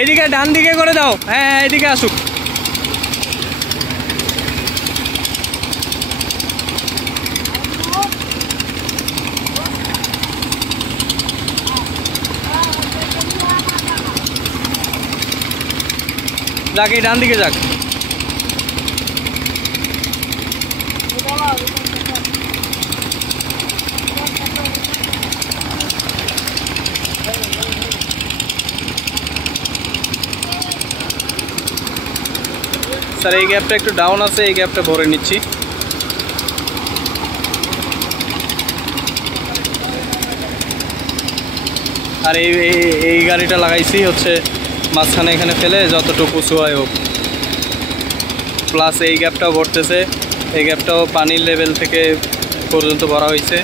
এদিকে ডান দিকে করে দাও। হ্যাঁ হ্যাঁ এদিকে আসুক। যাক এই ডান দিকে যাক। স্যার এই গ্যাপটা একটু ডাউন আছে, এই গ্যাপটা ভরে নিচ্ছি। আর এই গাড়িটা লাগাইছি হচ্ছে মাঝখানে এখানে ফেলে যতটুকু উঁচু হয় হোক। প্লাস এই গ্যাপটাও ভরতেছে, এই গ্যাপটাও পানির লেভেল থেকে পর্যন্ত ভরা হয়েছে।